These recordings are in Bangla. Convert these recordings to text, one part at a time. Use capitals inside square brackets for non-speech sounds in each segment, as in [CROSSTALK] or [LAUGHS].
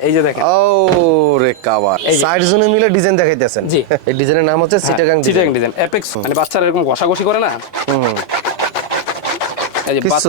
এই যে দেখেন। ও রে কাবার। এই যে- সাইড জোনে মিলে ডিজাইন দেখাইতেছেন। জি। এই ডিজাইনের নাম হচ্ছে সিটাগাং ডিজাইন অ্যাপেক্স মানে বাচ্চারা এরকম ঘষাঘষি করে না? হুম।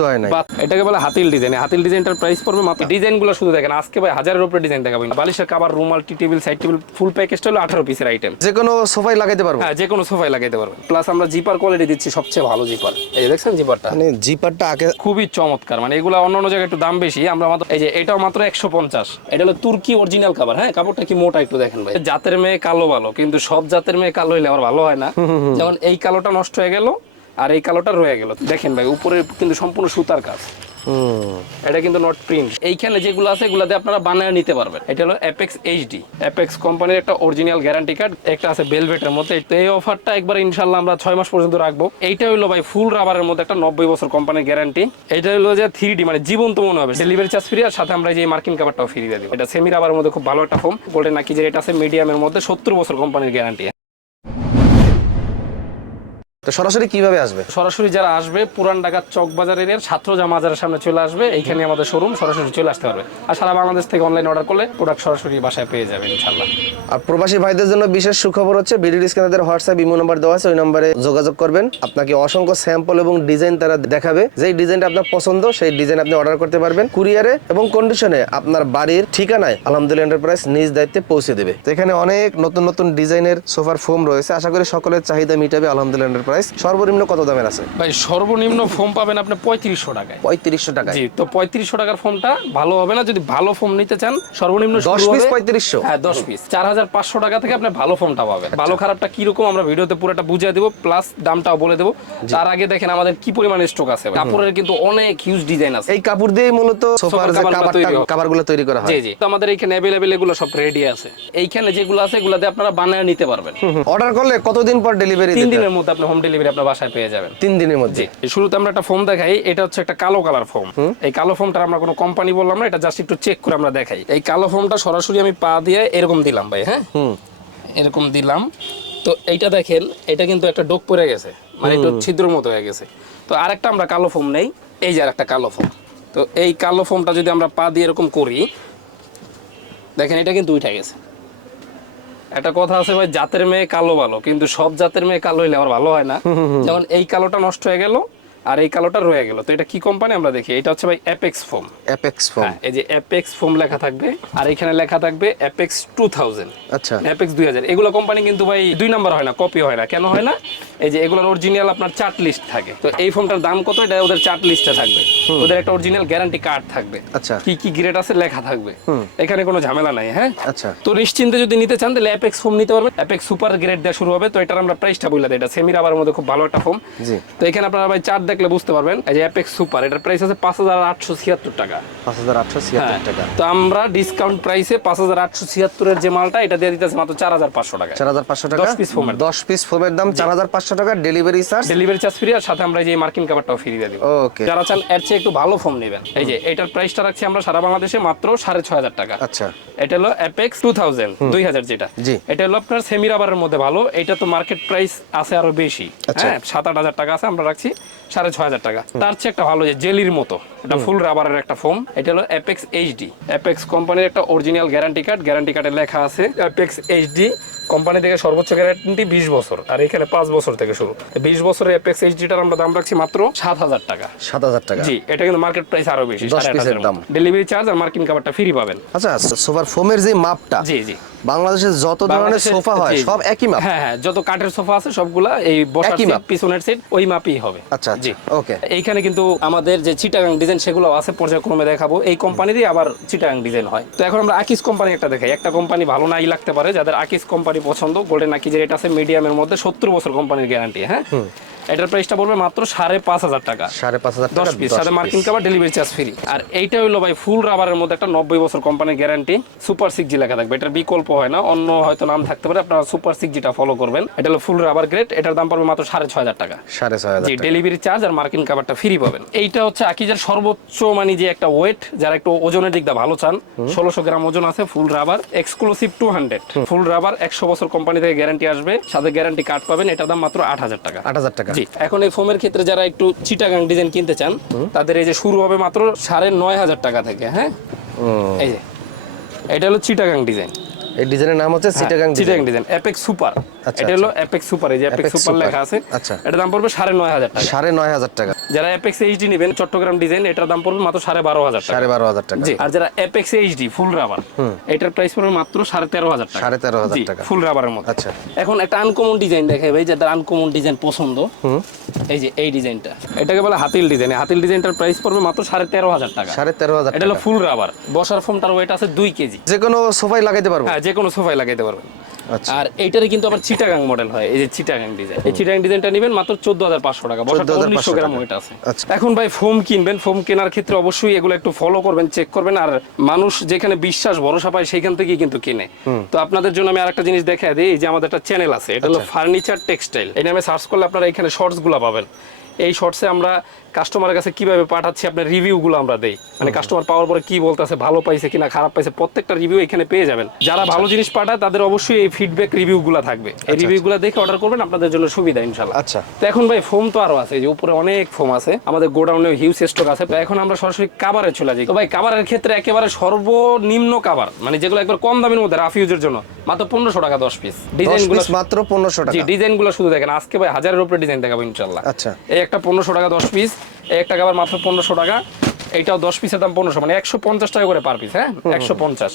হয়। এটাকে বলে হাতিল ডিজাইন। হাতিল ডিজাইনটার প্রাইস পড়বে মাত্র ডিজাইনগুলো শুধু দেখেন আজকে ভাই হাজারের উপরে ডিজাইন দেখাবো। বালিশের কাবার রুমাল টি টেবিল সাইড টেবিল ফুল প্যাকেজটা হলো আঠারো পিসের আইটেম যে কোনো সোফায় লাগাইতে পারব। হ্যাঁ যে কোনো সোফায় লাগাইতে পারবেন প্লাস আমরা জিপার কোয়ালিটি দিচ্ছি সবচেয়ে ভালো জিপার এই যে দেখছেন জিপারটা মানে জিপারটা আগে খুবই চমৎকার। মানে এগুলো অন্য অন্য জায়গায় একটু দাম বেশি আমরা মাত্র এই যে এটাও মাত্র একশো পঞ্চাশ। এটা হলো তুর্কি অরিজিনাল কাবার হ্যাঁ? কাপড়টা কি মোটা একটু দেখেন ভাই। জাতের মেয়ে কালো ভালো কিন্তু সব জাতের মেয়ে কালো হইলে আমার ভালো হয় না। যেমন এই কালোটা নষ্ট হয়ে গেল আর এই কালোটা রয়ে গেল। দেখেন ভাই উপরে কিন্তু সম্পূর্ণ সুতার কাজ। এটা কিন্তু নট প্রিন্ট এইখানে যেগুলো আছে এগুলো দিয়ে আপনারা বানায় নিতে পারবেন। এটা হলো অ্যাপেক্স এইচডি অ্যাপেক্স কোম্পানির একটা অরিজিনাল গ্যারান্টি কার্ড একটা আছে বেলভেটের মধ্যে। তো এই অফারটা একবার ইনশাল্লাহ আমরা ছয় মাস পর্যন্ত রাখব। এইটা হলো ভাই ফুল রাবারের মধ্যে একটা নব্বই বছর কোম্পানির গ্যারান্টি এটা হলো যে থ্রি ডি মানে জীবন্ত মনে হবে। ডেলিভারি চার্জ ফ্রি আর সাথে আমরা যে মার্কিন কাভারটাও ফ্রি দিয়ে দিব। এটা সেমি রাবারের মধ্যে খুব ভালো একটা ফোম গোল্ডেন নাকি যে এটা আছে মিডিয়ামের মধ্যে সত্তর বছর কোম্পানির গ্যারান্টি তো সরাসরি কীভাবে আসবে? সরাসরি যারা আসবে পুরান ঢাকার চক বাজারের ছাত্রজা মাজারের সামনে চলে আসবে। এইখানে আমাদের শোরুম সরাসরি চলে আসতে পারবে। আর সারা বাংলাদেশ থেকে অনলাইন অর্ডার করলে প্রোডাক্ট সরাসরি বাসায় পেয়ে যাবে ইনশাল্লাহ আর প্রবাসী ভাইদের জন্য বিশেষ সুখবর হচ্ছে ভিডিও স্ক্যানারদের হোয়াটসঅ্যাপ ইমো নাম্বার দেওয়া আছে ওই নম্বরে যোগাযোগ করবেন। আপনাকে অসংখ্য স্যাম্পল এবং ডিজাইন তারা দেখাবে। যেই ডিজাইনটা আপনার পছন্দ সেই ডিজাইন আপনি অর্ডার করতে পারবেন কুরিয়ারে এবং কন্ডিশনে আপনার বাড়ির ঠিকানায় আলহামদুলিল্লাহ এন্টারপ্রাইজ নিজ দায়িত্বে পৌঁছে দেবে। তো এখানে অনেক নতুন নতুন ডিজাইনের সোফার ফোম রয়েছে। আশা করি সকলের চাহিদা মিটাবে আলহামদুলিল্লাহ এন্টারপ্রাইজ সর্বনিম্ন কত দামের আছে? ভাই সর্বনিম্ন ফোম পাবেন আপনি পঁয়ত্রিশশো টাকায়। পঁয়ত্রিশশো টাকা জি তো পঁয়ত্রিশশো টাকার ফোমটা ভালো হবে না যদি ভালো ফোম নিতে চান সর্বনিম্ন দশ পিস পঁয়ত্রিশশো। হ্যাঁ দশ পিস চার হাজার পাঁচশো টাকা থেকে আপনি ভালো ফোনটা পাবেন। ভালো খারাপটা কীরকম আমরা ভিডিওতে পুরোটা বুঝিয়ে দেবো প্লাস দামটাও বলে দেবো। তার আগে দেখেন আমাদের কি পরিমাণে স্টক আছে কাপড়ের কিন্তু অনেক হিউজ ডিজাইন আছে। এই কাপড় দিয়ে মূলত সোফার যে কাভারগুলো তৈরি করা হয়। জি জি। তো আমাদের এখানে অ্যাভেলেবেল এগুলো সব রেডি আছে। এইখানে যেগুলো আছে এগুলো দিয়ে আপনারা বানায় নিতে পারবেন। অর্ডার করলে কতদিন পর ডেলিভারি তিন দিনের মধ্যে আপনি হোম ডেলিভারি আপনার বাসায় পেয়ে যাবেন। তিন দিনের মধ্যে। শুরুতে আমরা একটা ফোম দেখাই এটা হচ্ছে একটা কালো কালার ফোম এই কালো ফোমটা আমরা কোনো কোম্পানি বললাম না এটা জাস্ট একটু চেক করে আমরা দেখাই। এই কালো ফোমটা সরাসরি আমি পা দিয়ে এরকম দিলাম ভাই হ্যাঁ? এরকম দিলাম। তো এইটা দেখেন এটা কিন্তু একটা ডোক পড়ে গেছে মানে একটু ছিদ্র মতো হয়ে গেছে। তো আরেকটা আমরা কালো ফোম নেই এই যে আরেকটা কালো ফোম তো এই কালো ফোমটা যদি আমরা পা দিয়ে এরকম করি দেখেন এটা কিন্তু উঠে গেছে। একটা কথা আছে ভাই জাতের মেয়ে কালো ভালো কিন্তু সব জাতের মেয়ে কালো হইলে আমার ভালো হয় না। যেমন এই কালোটা নষ্ট হয়ে গেল আর এই কালোটা রয়ে গেল। তো এটা কি কোম্পানি আমরা দেখি। এটা হচ্ছে ভাই অ্যাপেক্স ফোম অ্যাপেক্স ফোম এই যে অ্যাপেক্স ফোম লেখা থাকবে। আর এখানে লেখা থাকবে অ্যাপেক্স টু থাউজেন্ড আচ্ছা। অ্যাপেক্স দুই হাজার। এগুলো কোম্পানি কিন্তু ভাই দুই নাম্বার হয় না কপি হয় না। কেন হয় না? এই যে এগুলোর অরিজিনাল আপনার চার্ট লিস্ট থাকে। তো এই ফোনটার দাম কত? এটা ওদের চার্ট লিস্টে থাকবে। ওদের একটা অরিজিনাল গ্যারান্টি কার্ড থাকবে। আচ্ছা। কি কি গ্রেড আছে লেখা থাকবে। এখানে কোনো ঝামেলা নাই হ্যাঁ? আচ্ছা। তো নিশ্চিন্তে যদি নিতে চান তাহলে অ্যাপেক্স ফোম নিতে পারবেন। অ্যাপেক্স সুপার গ্রেড দিয়ে শুরু হবে। তো এটার আমরা প্রাইসটা বলে দিই। এটা সেমি রাবার মধ্যে খুব ভালো একটা ফোম জি। তো এখানে আপনারা ভাই চার্ট দেখলে বুঝতে পারবেন এই যে অ্যাপেক্স সুপার এটার প্রাইস আছে পাঁচ হাজার আটশো ছিয়াত্তর টাকা। পাঁচ হাজার আটশো ছিয়াত্তর হ্যাঁ। টাকা। তো আমরা ডিসকাউন্ট প্রাইসে পাঁচ হাজার আটশো ছিয়াত্তরের যে মালটা এটা দিয়ে দিতেছে মাত্র চার হাজার পাঁচশো টাকা চার হাজার পাঁচশো টাকা? দশ piece ফোমের। দশ পিস ফোমের দাম চার হাজার পাঁচশো টাকা delivery charge delivery charge free আর সাথে আমরা এই যে মার্কিন কাভারটাও ফ্রি দিয়ে দিব। ওকে যারা চান এর চেয়ে একটু ভালো ফোন নেবেন। এই যে এটার প্রাইসটা রাখছি আমরা সারা বাংলাদেশে মাত্র সাড়ে ছয় হাজার টাকা। আচ্ছা। এটা হলো অ্যাপেক্স টু থাউজেন্ড দুই হাজার যেটা। জি। এটা হলো আপনার সেমি রাবারের মধ্যে ভালো এটা তো মার্কেট প্রাইস আছে আরও বেশি। আচ্ছা। হ্যাঁ সাত আট হাজার টাকা আছে আমরা রাখছি। সাড়ে ছয় হাজার টাকা। তার চেয়ে একটা ভালো যে জেলির মতো। এটা ফুল রাবারের একটা ফোম। এটা হলো অ্যাপেক্স এইচডি অ্যাপেক্স কোম্পানির একটা অরিজিনাল গ্যারান্টি কার্ড গ্যারান্টি কার্ডে লেখা আছে অ্যাপেক্স এইচডি কোম্পানি থেকে সর্বোচ্চ গ্যারান্টি বিশ বছর। আর এখানে পাঁচ বছর থেকে শুরু। বিশ বছরের অ্যাপেক্স এইচডিটার আমরা দাম রাখছি মাত্র সাত হাজার টাকা। সাত হাজার টাকা। জি এটা কিন্তু মার্কেট প্রাইস আরও বেশি। ডেলিভারি চার্জ আর মার্কিন কাভারটা ফ্রি পাবেন। আচ্ছা সোফার ফোমের যে মাপটা জি জি। বাংলাদেশের যত ধরনের সোফা হয় সব একই মাপ? হ্যাঁ হ্যাঁ যত কাঠের সোফা আছে সবগুলা এই বসার সিট পিছনের সিট ওই মাপই হবে। আচ্ছা জি। আচ্ছা ওকে। এইখানে কিন্তু আমাদের যে চিটাগাং ডিজাইন সেগুলো আছে পর্যায়ক্রমে দেখাবো। এই কোম্পানিরই আবার চিটাগাং ডিজাইন হয়। তো এখন আমরা আকিস কোম্পানি একটা দেখাই। একটা কোম্পানি ভালো নাই লাগতে পারে যাদের আকিস কোম্পানি পছন্দ গোল্ডেন আকি যে রেট আছে মিডিয়ামের মধ্যে সত্তর বছর কোম্পানির গ্যারান্টি হ্যাঁ? এটার প্রাইসটা পড়বে মাত্র সাড়ে পাঁচ হাজার টাকা। সাড়ে পাঁচ হাজার দশ পিস সাথে মার্কিন কাভার ডেলিভারি চার্জ ফ্রি আর এইটা হলো ভাই ফুল রাবারের মধ্যে একটা নব্বই বছর কোম্পানির গ্যারান্টি সুপার সিক্স জি লেখা থাকবে। এটার বিকল্প হয় না অন্য হয়তো নাম থাকতে পারে আপনারা সুপার সিক্স জিটা ফলো করবেন। এটা হলো ফুল রাবার গ্রেড এটার দাম পড়বে মাত্র সাড়ে ছয় হাজার টাকা। সাড়ে ছয় হাজার ডেলিভারি চার্জ আর মার্কিন কাভারটা ফ্রি পাবেন। এইটা হচ্ছে আকিজের সর্বোচ্চ মানে যে একটা ওয়েট যারা একটু ওজনের দিকটা ভালো চান ষোলোশো গ্রাম ওজন আছে full rubber exclusive two hundred full rubber একশো বছর কোম্পানি থেকে গ্যারান্টি আসবে সাথে গ্যারান্টি কার্ড পাবেন এটার দাম মাত্র আট হাজার টাকা। আট হাজার টাকা। জি। এখন এই ফোমের ক্ষেত্রে যারা একটু চিটাগাং ডিজাইন কিনতে চান তাদের এই যে শুরু হবে মাত্র সাড়ে নয় হাজার টাকা থেকে হ্যাঁ? এই যে এটা হলো চিটাগাং ডিজাইন। এই ডিজাইনের নাম হচ্ছে Chittagong Chittagong design. Apex super আচ্ছা, এটা হলো অ্যাপেক্স সুপার এই যে অ্যাপেক্স সুপার লেখা আছে। আচ্ছা। এটা দাম পড়বে সাড়ে নয় হাজার টাকা। সাড়ে নয় হাজার টাকা। যারা অ্যাপেক্স এইচডি নেবেন চট্টগ্রাম ডিজাইন এটার দাম পড়বে মাত্র সাড়ে বারো হাজার টাকা। সাড়ে বারো হাজার টাকা। জি আর যারা অ্যাপেক্স এইচডি ফুল রাবার এটার প্রাইস পড়বে মাত্র সাড়ে তেরো হাজার টাকা। সাড়ে তেরো হাজার টাকা। ফুল রাবারের মধ্যে। আচ্ছা। এখন একটা আনকমন ডিজাইন দেখে ভাই যাদের আনকমন ডিজাইন পছন্দ। এই যে এই ডিজাইনটা এটাকে বলে হাতিল ডিজাইন। হাতিল ডিজাইনটার প্রাইস পড়বে মাত্র সাড়ে তেরো হাজার টাকা। সাড়ে তেরো হাজার এটা হলো ফুল রাবার বসার ফোমটার ওয়েট আছে দুই কেজি। যে কোনো সোফাই লাগাইতে পারব? হ্যাঁ যে কোনো সোফায় লাগাইতে পারবেন। আচ্ছা। আর এইটারই কিন্তু আবার চিটাগাং মডেল হয় এই যে চিটাগাং ডিজাইন এই চিটাগাং ডিজাইনটা নেবেন মাত্র চোদ্দ হাজার পাঁচশো টাকা। 14,500 উনিশশো গ্রাম ওয়েট আছে। আচ্ছা। এখন ভাই ফোম কিনবেন ফোম কেনার ক্ষেত্রে অবশ্যই এগুলো একটু ফলো করবেন চেক করবেন আর মানুষ যেখানে বিশ্বাস ভরসা পায় সেখান থেকেই কিন্তু কিনে। তো আপনাদের জন্য আমি আরেকটা জিনিস দেখা দিই যে আমাদের একটা চ্যানেল আছে এটা হলো ফার্নিচার টেক্সটাইল এই নামে সার্চ করলে আপনারা এখানে শর্টসগুলো পাবেন। এই শর্টসে আমরা কাস্টমারের কাছে কীভাবে পাঠাচ্ছি আপনার রিভিউগুলো আমরা দেই। মানে কাস্টমার পাওয়ার পরে কি বলতেছে ভালো পাইছে কিনা খারাপ পাইছে প্রত্যেকটা রিভিউ এখানে পেয়ে যাবেন। যারা ভালো জিনিস পাঠায় তাদের অবশ্যই এই ফিডব্যাক রিভিউগুলো থাকবে। এই রিভিউগুলো দেখে অর্ডার করবেন আপনাদের জন্য সুবিধা ইনশাল্লাহ আচ্ছা। তো এখন ভাই ফোম তো আরও আছে এই যে উপরে অনেক ফোম আছে আমাদের গোডাউনে হিউজ স্টক আছে। তো এখন আমরা সরাসরি কাবারে চলে যাই। তো ভাই কাবারের ক্ষেত্রে একেবারে সর্বনিম্ন কাবার মানে যেগুলো একবার কম দামের মধ্যে রাফ ইউজের জন্য মাত্র পনেরোশো টাকা দশ পিস দশ ডিজাইনগুলো পিস মাত্র পনেরোশো টাকা। ডিজাইনগুলো শুধু দেখেন আজকে ভাই হাজারের উপরে ডিজাইন দেখাবো ইনশাল্লাহ আচ্ছা। এই একটা পনেরোশো টাকা দশ পিস একটা কাবার মাত্র পনেরোশো টাকা। এইটাও দশ পিসের দাম পনেরোশো মানে একশো পঞ্চাশ টাকা করে পার পিস হ্যাঁ? একশো পঞ্চাশ।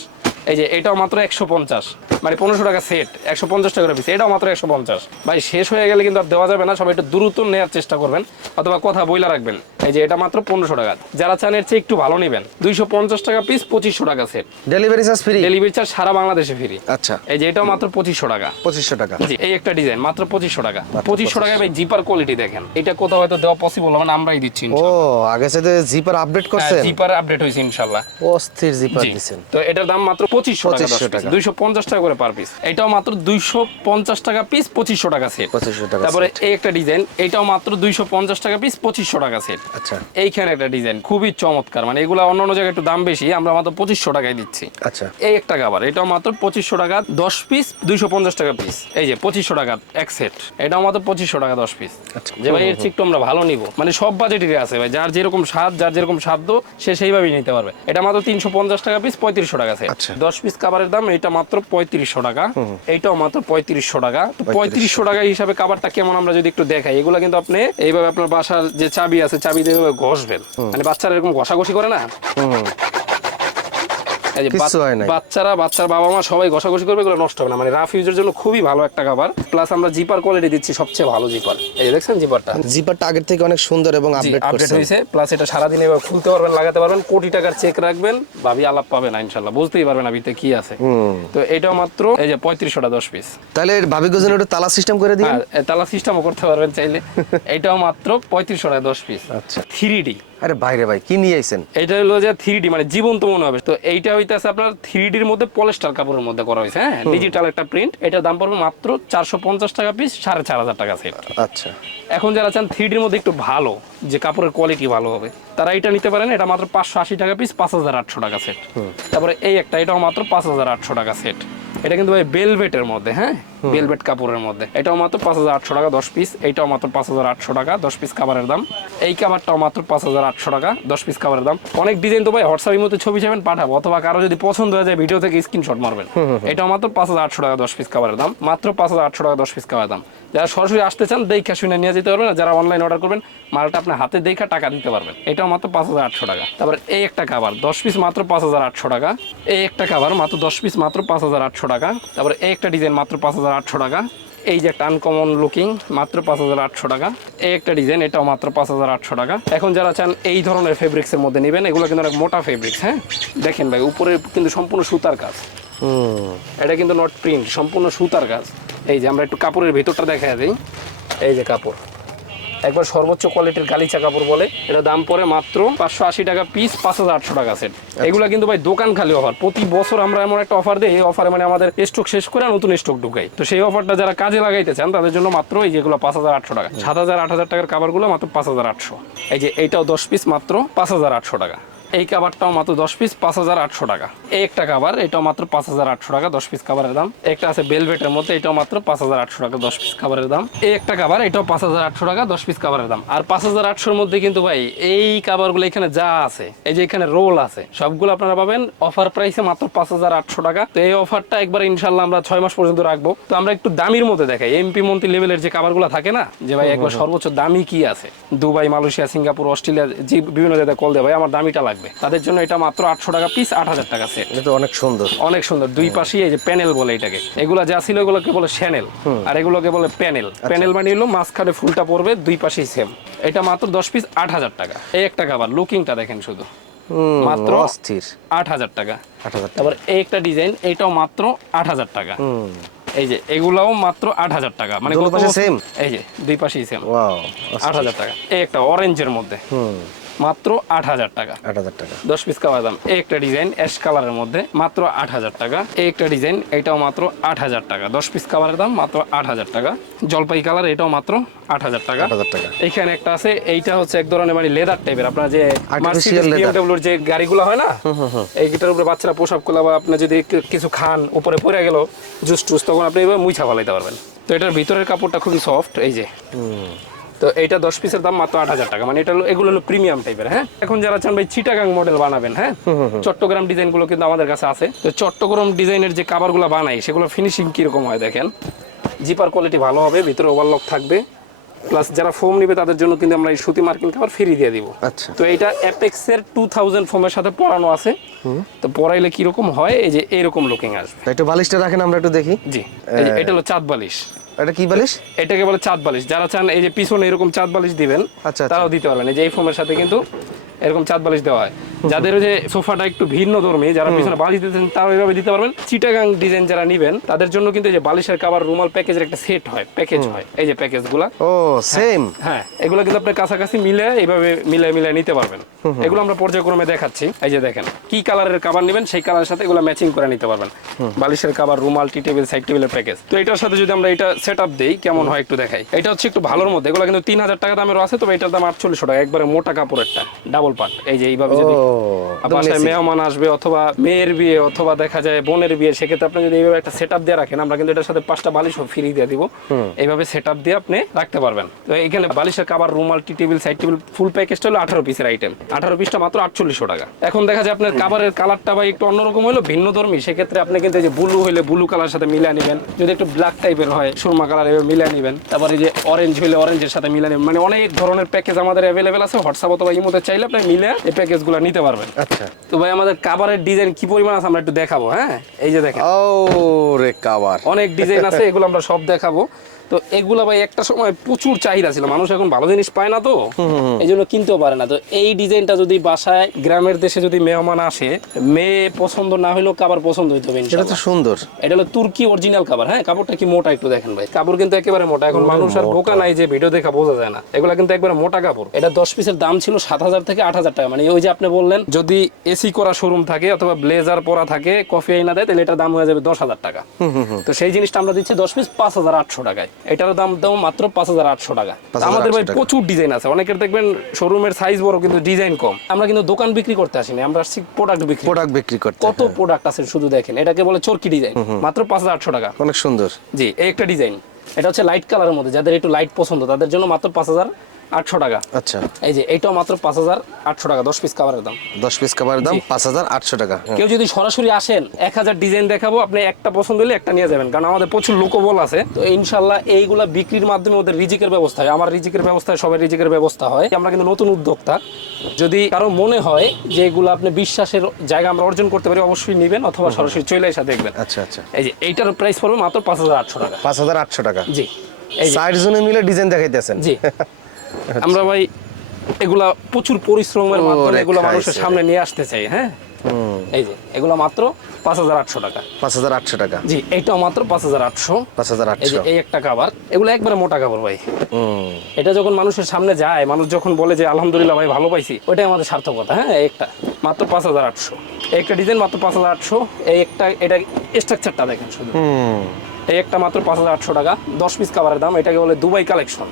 এই যে এটাও মাত্র একশো পঞ্চাশ। মানে পনেরোশো টাকা সেট একশো পঞ্চাশ টাকা করে পিস এটাও মাত্র একশো পঞ্চাশ। ভাই শেষ হয়ে গেলে কিন্তু আর দেওয়া যাবে না সবাই একটু দ্রুত নেওয়ার চেষ্টা করবেন অথবা কথা বইলা রাখবেন। এই যে এটা মাত্র পনেরোশো টাকা। যারা চান এর চেয়ে একটু ভালো নেবেন। দুইশো পঞ্চাশ টাকা পিস পঁচিশশো টাকা set delivery charge free delivery charge সারা বাংলাদেশে ফ্রি আচ্ছা। এই যে এটাও মাত্র পঁচিশশো টাকা। পঁচিশশো টাকা। জি এই একটা ডিজাইন মাত্র পঁচিশশো টাকা। পঁচিশশো। টাকায় ভাই জিপার কোয়ালিটি দেখেন। এটা কোথাও হয়তো দেওয়া পসিবল হবে না আমরাই দিচ্ছি ও আগে সাথে জিপার আপডেট করছে জিপার আপডেট হয়েছে ইনশাল্লাহ। অস্থির জিপার জি। দিছেন। তো এটার দাম মাত্র পঁচিশশো টাকা। দুইশো পঞ্চাশ টাকা করে পার পিস এটাও মাত্র দুইশো পঞ্চাশ টাকা পিস পঁচিশশো টাকা সেট পঁচিশশো টাকা তারপরে এই একটা ডিজাইন এটাও মাত্র দুইশো পঞ্চাশ টাকা পিস পঁচিশশো টাকা সেট আচ্ছা। এইখানে একটা ডিজাইন খুবই চমৎকার। মানে এগুলো অন্য অন্য জায়গায় একটু দাম বেশি আমরা মাত্র পঁচিশশো টাকায় দিচ্ছি। আচ্ছা। এই একটা কাবার এটাও মাত্র পঁচিশশো টাকা দশ পিস দুইশো পঞ্চাশ টাকা পিস এই যে পঁচিশশো টাকা এক সেট এটাও মাত্র পঁচিশশো টাকা দশ পিস আচ্ছা। যে ভাই এর চেয়ে আমরা ভালো নিব। মানে সব বাজেটেরই আছে ভাই যার যেরকম স্বাদ যার যেরকম সাধ্য সে সেইভাবেই নিতে পারবে। এটা মাত্র তিনশো পঞ্চাশ টাকা পিস পঁয়ত্রিশশো টাকা সেট আচ্ছা। দশ পিস কাবারের দাম এটা মাত্র পঁয়ত্রিশশো টাকা। এইটাও মাত্র পঁয়ত্রিশশো টাকা। তো পঁয়ত্রিশশো। টাকা হিসাবে কাবারটা কেমন আমরা যদি একটু দেখাই? এগুলো কিন্তু আপনি এইভাবে আপনার বাসার যে চাবি আছে চাবি দিয়ে ঘষবেন। মানে বাচ্চারা এরকম ঘষাঘষি করে না? হয়। বাচ্চারা বাচ্চার বাবা মা সবাই ঘষাঘষি করবে এগুলো নষ্ট হবে না। মানে রাফ ইউজের জন্য খুবই ভালো একটা খাবার প্লাস আমরা জিপার কোয়ালিটি দিচ্ছি সবচেয়ে ভালো জিপার এই দেখছেন জিপারটা জিপারটা আগের থেকে অনেক সুন্দর এবং আপডেট আপডেট হয়েছে। প্লাস এটা সারাদিন এবার খুলতে পারবেন লাগাতে পারবেন। কোটি টাকার চেক রাখবেন ভাবি আলাপ পাবে না ইনশাল্লাহ। বুঝতেই পারবেন ভিতরে কি আছে। তো এটাও মাত্র এই যে পঁয়ত্রিশশো টাকা দশ পিস তাহলে ভাবি গজন একটু তালা সিস্টেম করে দিন এ তালা সিস্টেমও করতে পারবেন চাইলে। [LAUGHS] এটাও মাত্র পঁয়ত্রিশশো টাকা দশ পিস আচ্ছা। থ্রি ডি আরে বাইরে ভাই কি নিয়ে আইছেন? এটা হলো যে থ্রি ডি মানে জীবন্ত মনে হবে। তো এইটা হইতেছে আপনার থ্রি ডির মধ্যে পলেস্টার কাপড়ের মধ্যে করা হয়েছে হ্যাঁ? ডিজিটাল একটা প্রিন্ট এটার দাম পড়বে মাত্র চারশো পঞ্চাশ টাকা পিস সাড়ে চার হাজার টাকা সেট আচ্ছা। এখন যারা চান থ্রি ডির মধ্যে একটু ভালো যে কাপড়ের কোয়ালিটি ভালো হবে তারা এটা নিতে পারেন এটা মাত্র পাঁচশো আশি টাকা পিস পাঁচ হাজার আটশো টাকা সেট তারপরে এই একটা এটাও মাত্র পাঁচ হাজার আটশো টাকা সেট এটা কিন্তু ভাই বেলভেটের মধ্যে হ্যাঁ? বেলভেট কাপড়ের মধ্যে। এটাও মাত্র পাঁচ হাজার আটশো টাকা দশ পিস এইটাও মাত্র পাঁচ হাজার আটশো টাকা দশ পিস কাভারের দাম। এই কাভারটাও মাত্র পাঁচ হাজার আটশো টাকা দশ পিস কাভারের দাম। অনেক ডিজাইন তো ভাই হোয়াটসঅ্যাপের মধ্যে ছবি চাবেন পাঠাবো। অথবা কারও যদি পছন্দ হয়ে যায় ভিডিও থেকে স্ক্রিনশট মারবেন। এটাও মাত্র পাঁচ হাজার আটশো টাকা দশ পিস কাভারের দাম। মাত্র পাঁচ হাজার আটশো টাকা দশ পিস কাভারের দাম। যারা সরাসরি আসতে চান দেখা শুনে নিয়ে যেতে পারবেন। যারা অনলাইন অর্ডার করবেন মালটা আপনার হাতে দেখা টাকা দিতে পারবেন। এটাও মাত্র পাঁচ হাজার আটশো টাকা। তারপর এই একটা খাবার দশ পিস মাত্র পাঁচ হাজার আটশো টাকা। এই একটা খাবার মাত্র দশ পিস মাত্র পাঁচ হাজার আটশো টাকা। তারপর এই একটা ডিজাইন মাত্র পাঁচ হাজার আটশো টাকা। এই যে একটা আনকমন লুকিং মাত্র পাঁচ হাজার আটশো টাকা। এই একটা ডিজাইন এটাও মাত্র পাঁচ হাজার আটশো টাকা। এখন যারা চান এই ধরনের ফেব্রিক্সের মধ্যে নেবেন এগুলো কিন্তু অনেক মোটা ফেব্রিক্স হ্যাঁ? দেখেন ভাই উপরে কিন্তু সম্পূর্ণ সুতার কাজ। হুম। এটা কিন্তু নট প্রিন্ট সম্পূর্ণ সুতার কাজ। এই যে আমরা একটু কাপড়ের ভিতরটা দেখা দিই। এই যে কাপড়। একবার সর্বোচ্চ কোয়ালিটির গালিচা কাপড় বলে। এটা দাম পড়ে মাত্র পাঁচশো আশি টাকা পিস পাঁচ হাজার আটশো টাকা সেট এগুলো কিন্তু ভাই দোকান খালি অফার প্রতি বছর আমরা এমন একটা অফার দিই, এই অফারে মানে আমাদের স্টক শেষ করে নতুন স্টক ঢুকাই। তো সেই অফারটা যারা কাজে লাগাইতে চান, তাদের জন্য মাত্র এই যেগুলো পাঁচ হাজার আটশো টাকা। সাত হাজার, আট হাজার টাকার কাপড়গুলো মাত্র পাঁচ হাজার আটশো। এই যে এইটাও দশ পিস মাত্র পাঁচ হাজার আটশো টাকা। এই কাভারটাও মাত্র দশ পিস পাঁচ হাজার আটশো টাকা। এই একটা কাভার এটাও মাত্র পাঁচ হাজার আটশো টাকা দশ পিস কাভারের দাম। একটা আছে বেলভেটের মধ্যে এটাও মাত্র পাঁচ হাজার আটশো টাকা দশ পিস কাভারের দাম। এই একটা কাভার এটাও পাঁচ হাজার আটশো টাকা দশ পিস কাভারের দাম। আর পাঁচ হাজার আটশোর মধ্যে কিন্তু ভাই এই কাভারগুলো এখানে যা আছে এই যে এখানে রোল আছে সবগুলো আপনারা পাবেন। অফার প্রাইসে মাত্র পাঁচ হাজার আটশো টাকা। তো এই অফারটা একবার ইনশাল্লাহ আমরা ছয় মাস পর্যন্ত রাখব। তো আমরা একটু দামির মধ্যে দেখাই। এমপি মন্ত্রী লেভেলের যে কাভারগুলো থাকে না যে ভাই একবার সর্বোচ্চ দামি কি আছে? দুবাই মালয়েশিয়া সিঙ্গাপুর অস্ট্রেলিয়া যে বিভিন্ন জায়গায় কল দেয় ভাই আমার দামিটা লাগবে। তাদের জন্য এটা মাত্র আটশো টাকা পিস আট হাজার টাকা সেট এটা অনেক সুন্দর। অনেক সুন্দর। দুই পাশেই এই যে প্যানেল বলে এটাকে। এগুলা যা ছিল এগুলোকে বলে শ্যানেল আর এগুলোকে বলে প্যানেল প্যানেল মানে হলো মাঝখানে ফুলটা পড়বে দুই পাশেই সেম এটা মাত্র দশ পিস আট হাজার টাকা। এই একটা খাবার লুকিংটা দেখেন শুধু। মাত্র অস্থির। আট হাজার টাকা। আট হাজার তারপর এই একটা ডিজাইন এইটাও মাত্র আট হাজার টাকা। এই যে এগুলাও মাত্র আট হাজার টাকা। মানে পাশে same? এই যে দুই পাশেই সেম আট হাজার টাকা। এই একটা অরেঞ্জের মধ্যে। হুম। মাত্র আট হাজার টাকা। আট হাজার টাকা। দশ পিস কাবার দাম। এই একটা ডিজাইন অ্যাশ কালারের মধ্যে মাত্র আট হাজার টাকা। এই একটা ডিজাইন এটাও মাত্র আট হাজার টাকা। দশ পিস কাবারের দাম মাত্র আট হাজার টাকা। জলপাই কালার এটাও মাত্র আট হাজার টাকা। টাকা। এখানে একটা আছে এইটা হচ্ছে এক ধরনের মানে লেদার টাইপের আপনার যে. বিএমডব্লিউর যে গাড়িগুলো হয় না এইটার উপরে বাচ্চারা পোশাক করলে আবার আপনি যদি কিছু খান উপরে পড়ে গেল জুস টুস তখন আপনি এবার মুছা ফেলাইতে পারবেন। তো এটার ভিতরের কাপড়টা খুবই সফট এই যে। তো এইটা দশ পিসের দাম মাত্র আট হাজার টাকা। মানে এটা এগুলো হলো প্রিমিয়াম টাইপের হ্যাঁ? এখন যারা চান ভাই চিটাগাং মডেল বানাবেন হ্যাঁ? চট্টগ্রাম ডিজাইনগুলো কিন্তু আমাদের কাছে আছে। তো চট্টগ্রাম ডিজাইনের যে কাবারগুলো বানাই সেগুলো ফিনিশিং কীরকম হয় দেখেন? জিপার কোয়ালিটি ভালো হবে ভিতরে ওভারলক থাকবে। প্লাস যারা ফোম নিবে তাদের জন্য কিন্তু আমরা এই সুতি মার্কিং কাবার ফ্রি দিয়ে দিব। আচ্ছা। তো এটা অ্যাপেক্সের টু থাউজেন্ড ফোমের সাথে পরানো আছে। তো পরাইলে কীরকম হয় এই যে এইরকম লুকিং আসবে। একটু বালিশটা রাখেন আমরা একটু দেখি। জি। এটা হলো চাঁদ বালিশ। এটা কি বালিশ? এটাকে বলে চাঁদ বালিশ। যারা চান এই যে পিছনে এরকম চাঁদ বালিশ দিবেন আচ্ছা, আচ্ছা। তারাও দিতে পারবেন। এই যে এই ফোমের সাথে কিন্তু এরকম চাঁদ বালিশ দেওয়া হয়। যাদের ওই যে সোফাটা একটু ভিন্ন ধর্মী যারা পিছনে বালিশ দিতেছেন তারা ওইভাবে দিতে পারবেন। চিটাগাং ডিজাইন যারা নিবেন তাদের জন্য কিন্তু এই যে বালিশের কাবার রুমাল প্যাকেজের একটা সেট হয় প্যাকেজ হয়। এই যে প্যাকেজগুলা ও সেম হ্যাঁ এগুলো কিন্তু আপনি কাছাকাছি মিলে এইভাবে মিলে মিলে নিতে পারবেন। এগুলো আমরা পর্যায়ক্রমে দেখাচ্ছি। এই যে দেখেন কি কালারের কাবার নেবেন সেই কালারের সাথে এগুলো ম্যাচিং করে নিতে পারবেন। বালিশের কাবার রুমাল টি টেবিল সাইড টেবিলের প্যাকেজ তো এটার সাথে যদি আমরা এটা সেট আপ দিই কেমন হয় একটু দেখাই। এটা হচ্ছে একটু ভালোর মধ্যে। এগুলো কিন্তু তিন হাজার টাকা দামেরও আছে তবে এটার দাম আটচল্লিশশো টাকা। একবারে মোটা কাপড়েরটা ডাবল পার্ট এই যে এইভাবে যদি বাসায় মেহমান আসবে অথবা মেয়ের বিয়ে অথবা দেখা যায় বোনের বিয়ে সেক্ষেত্রে আপনি যদি এইভাবে একটা সেট আপ দিয়ে রাখেন আমরা কিন্তু এটার সাথে পাঁচটা বালিশও ফ্রি দিয়ে দিব। এইভাবে সেট আপ দিয়ে আপনি রাখতে পারবেন। তো এখানে বালিশের কাবার রুমাল tea table side table full প্যাকেজটা হলো আঠারো পিসের আইটেম আঠারো পিসটা মাত্র আটচল্লিশশো টাকা। এখন দেখা যায় আপনার কাবারের কালারটা বা একটু অন্যরকম হলো ভিন্ন ধর্মী। সেক্ষেত্রে আপনি কিন্তু এই যে ব্লু হলে ব্লু কালার সাথে মিলিয়ে নেবেন। যদি একটু ব্ল্যাক টাইপের হয় সুরমা কালার এভাবে মিলিয়ে নেবেন। তারপরে এই যে অরেঞ্জ হলে অরেঞ্জের সাথে মিলিয়ে নেবেন। মানে অনেক ধরনের প্যাকেজ আমাদের অ্যাভেলেবেল আছে। হোয়াটসঅ্যাপ অথবা ইমোতে চাইলে আপনি মিলে এই প্যাকেজগুলো নিতে পারবেন। আচ্ছা। তো ভাই আমাদের কাবারের ডিজাইন কি পরিমাণ আছে আমরা একটু দেখাবো হ্যাঁ? এই যে দেখেন। ও রে কাবার অনেক ডিজাইন আছে এগুলো আমরা সব দেখাবো। তো এগুলো ভাই একটা সময় প্রচুর চাহিদা ছিল মানুষ এখন ভালো জিনিস পায় না তো। এই জন্য কিনতেও পারে না। তো এই ডিজাইনটা যদি বাসায় গ্রামের দেশে যদি মেহমান আসে মেয়ে পছন্দ না হলেও কাবার পছন্দ হইতে হবে এটা তো সুন্দর। এটা হলো তুর্কি অরিজিনাল কাবার হ্যাঁ? কাপড়টা কি মোটা একটু দেখেন ভাই। কাপড় কিন্তু একেবারে মোটা। এখন মানুষ আর বোকা নাই যে ভিডিও দেখা বোঝা যায় না। এগুলা কিন্তু একবারে মোটা কাপড়। এটা দশ পিসের দাম ছিল সাত হাজার থেকে আট হাজার টাকা। মানে ওই যে আপনি বললেন যদি এসি করা শোরুম থাকে অথবা ব্লেজার পরা থাকে কফি আইনা দেয় তাহলে এটার দাম হয়ে যাবে দশ হাজার টাকা। তো সেই জিনিসটা আমরা দিচ্ছি দশ পিস পাঁচ হাজার আটশো টাকায়। এটার দাম দাম মাত্র পাঁচ হাজার আটশো টাকা। আমাদের ভাই প্রচুর ডিজাইন আছে। অনেকের দেখবেন শোরুমের সাইজ বড় কিন্তু ডিজাইন কম। আমরা কিন্তু দোকান বিক্রি করতে আসিনি আমরা আসছি প্রোডাক্ট বিক্রি প্রোডাক্ট বিক্রি করতে কত প্রোডাক্ট আছে শুধু দেখেন। এটাকে বলে চরকি ডিজাইন মাত্র পাঁচ হাজার আটশো টাকা। অনেক সুন্দর। জি এই একটা ডিজাইন এটা হচ্ছে লাইট কালারের মধ্যে। যাদের একটু লাইট পছন্দ তাদের জন্য মাত্র পাঁচ হাজার আটশো টাকা। আচ্ছা। এই যে এইটাও মাত্র পাঁচ হাজার আটশো টাকা দশ পিস কাভারের দাম। দশ পিস কাবার দাম পাঁচ হাজার আটশো টাকা হ্যাঁ। কেউ যদি সরাসরি আসেন এক হাজার ডিজাইন দেখাবো আপনি একটা পছন্দ হলে একটা নিয়ে যাবেন কারণ আমাদের প্রচুর লোকবল আছে। তো ইনশাল্লাহ এইগুলা বিক্রির মাধ্যমে ওদের রিজিকের ব্যবস্থা হয়। আমার রিজিকের ব্যবস্থা হয় সবাই রিজিকের ব্যবস্থা হয়। আমরা কিন্তু নতুন উদ্যোক্তা। যদি কারও মনে হয় যে এগুলো আপনি বিশ্বাসের জায়গা আমরা অর্জন করতে পারি অবশ্যই নেবেন অথবা সরাসরি চলে এসে দেখবেন। আচ্ছা আচ্ছা। এই যে এইটার প্রাইস পড়বে মাত্র পাঁচ হাজার আটশো টাকা। পাঁচ হাজার আটশো টাকা। জি। এই মিলে ডিজাইন দেখাইতেছেন। জি। [LAUGHS] আমরা ভাই এগুলা প্রচুর পরিশ্রমের মাধ্যমে এগুলো মানুষের সামনে নিয়ে আসতে চাই হ্যাঁ? এই যে এগুলো মাত্র পাঁচ হাজার আটশো টাকা। পাঁচ হাজার আটশো টাকা। জি এইটাও মাত্র পাঁচ হাজার আটশো। পাঁচ হাজার আটশো। এই একটা কাবার এগুলো একবারে মোটা কাপড় ভাই। এটা যখন মানুষের সামনে যায় মানুষ যখন বলে যে আলহামদুলিল্লাহ ভাই ভালো পাইছি ওইটাই আমাদের সার্থকতা হ্যাঁ? একটা মাত্র পাঁচ হাজার আটশো। একটা ডিজাইন মাত্র পাঁচ হাজার আটশো। এই একটা এটা স্ট্রাকচারটা দেখেন শুধু। এই একটা মাত্র পাঁচ হাজার আটশো টাকা দশ পিস কাভারের দাম এটাকে বলে দুবাই কালেকশন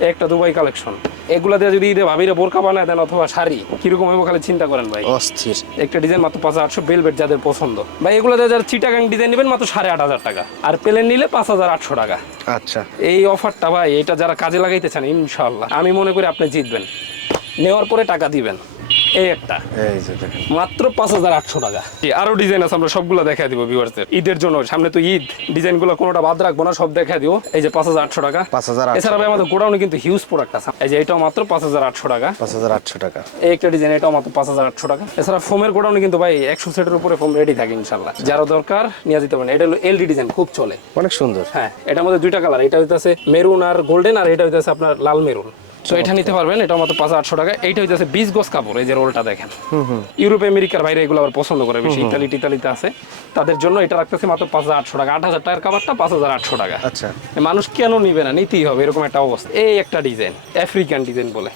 একটা দুবাই কালেকশন এগুলা দিয়ে যদি ঈদে ভাবিরে বোরকা বানায় দেন অথবা শাড়ি কীরকম হবে খালি চিন্তা করেন ভাই? অস্থির। একটা ডিজাইন মাত্র পাঁচ হাজার আটশো বেলভেট যাদের পছন্দ। ভাই এগুলো দিয়ে যারা চিটাগাং ডিজাইন নেবেন মাত্র সাড়ে আট হাজার টাকা। আর প্লেন নিলে পাঁচ হাজার আটশো টাকা। আচ্ছা। এই অফারটা ভাই এটা যারা কাজে লাগাইতে চান ইনশাল্লাহ আমি মনে করি আপনি জিতবেন। নেওয়ার পরে টাকা দিবেন। এই একটা। এই যে দেখেন। মাত্র পাঁচ হাজার আটশো টাকা। আরও ডিজাইন আছে আমরা সবগুলো দেখা দিব ভিউয়ার্সদের ঈদের জন্য সামনে তো ঈদ। ডিজাইনগুলো কোনোটা বাদ রাখব না সব দেখা দিব। এই যে পাঁচ হাজার আটশো টাকা। 5,800 এছাড়া ভাই আমাদের গোডাউনে কিন্তু হিউজ প্রোডাক্ট আছে। এই যে এটাও মাত্র পাঁচ হাজার আটশো টাকা। পাঁচ হাজার আটশো টাকা। এই একটা ডিজাইন এটাও মাত্র পাঁচ হাজার আটশো টাকা। এছাড়া ফোমের গোডাউনে কিন্তু ভাই একশো সেটের উপরে ফোম রেডি থাকে ইনশাল্লাহ যারা দরকার নিয়ে যেতে পারেন। এটা হলো এলডি ডিজাইন খুব চলে। অনেক সুন্দর। হ্যাঁ এটার মধ্যে দুইটা কালার এটা হইতেছে মেরুন আর গোল্ডেন আর এটা হইতেছে আপনার লাল মেরুন তো এটা নিতে পারবেন এটা মাত্র পাঁচ আটশো টাকা। এইটা হইতেছে বিশ গোস কাপড় এই যে রোলটা দেখেন। ইউরোপ আমেরিকার বাইরে এগুলো আবার পছন্দ করে বেশি ইতালি টিতালিতে আছে। তাদের জন্য এটা রাখতেছে মাত্র পাঁচ হাজার আটশো টাকা। আট হাজার টাকার কাপড়টা পাঁচ হাজার আটশো টাকা। আচ্ছা। মানুষ কেন নিবে না? নিতেই হবে এরকম একটা অবস্থা। এই একটা ডিজাইন আফ্রিকান ডিজাইন বলে।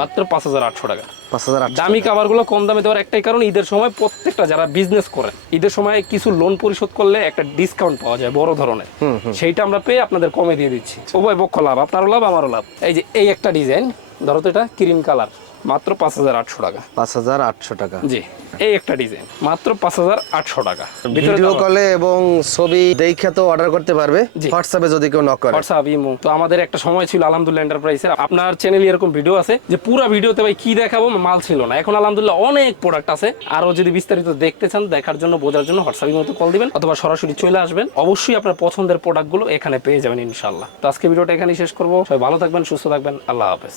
মাত্র পাঁচ হাজার আটশো টাকা। পাঁচ হাজার আটশো দামি কাভারগুলো কম দামে দেওয়ার একটাই কারণ ঈদের সময় প্রত্যেকটা যারা বিজনেস করে ঈদের সময় কিছু লোন পরিশোধ করলে একটা ডিসকাউন্ট পাওয়া যায় বড় ধরনের। সেইটা আমরা পেয়ে আপনাদের কমে দিয়ে দিচ্ছি। উভয় পক্ষ লাভ আপনারও লাভ আমারও লাভ। এই যে এই একটা ডিজাইন ধরো তো এটা ক্রিম কালার মাত্র পাঁচ হাজার আটশো টাকা। পাঁচ হাজার আটশো টাকা। জি এই একটা ডিজাইন। মাত্র পাঁচ হাজার আটশো টাকা। ভিডিও কলে এবং ছবি দেখে তো অর্ডার করতে পারবে। হোয়াটসঅ্যাপে যদি কেউ নক করে। হোয়াটসঅ্যাপ ইমো তো আমাদের একটা সময় ছিল আলহামদুলিল্লাহ এন্টারপ্রাইজের আপনার চ্যানেলে এরকম ভিডিও আছে যে পুরো ভিডিওতে ভাই কি দেখাবো মাল ছিল না। এখন আলহামদুলিল্লাহ অনেক প্রোডাক্ট আছে। আরও যদি বিস্তারিত দেখতে চান দেখার জন্য বোঝার জন্য হোয়াটসঅ্যাপ ইমোতে কল দিবেন অথবা সরাসরি চলে আসবেন। অবশ্যই আপনার পছন্দের প্রোডাক্টগুলো এখানে পেয়ে যাবেন ইনশাল্লাহ তো আজকে ভিডিওটা এখানেই শেষ করব। সবাই ভালো থাকবেন সুস্থ থাকবেন। আল্লাহ হাফেজ।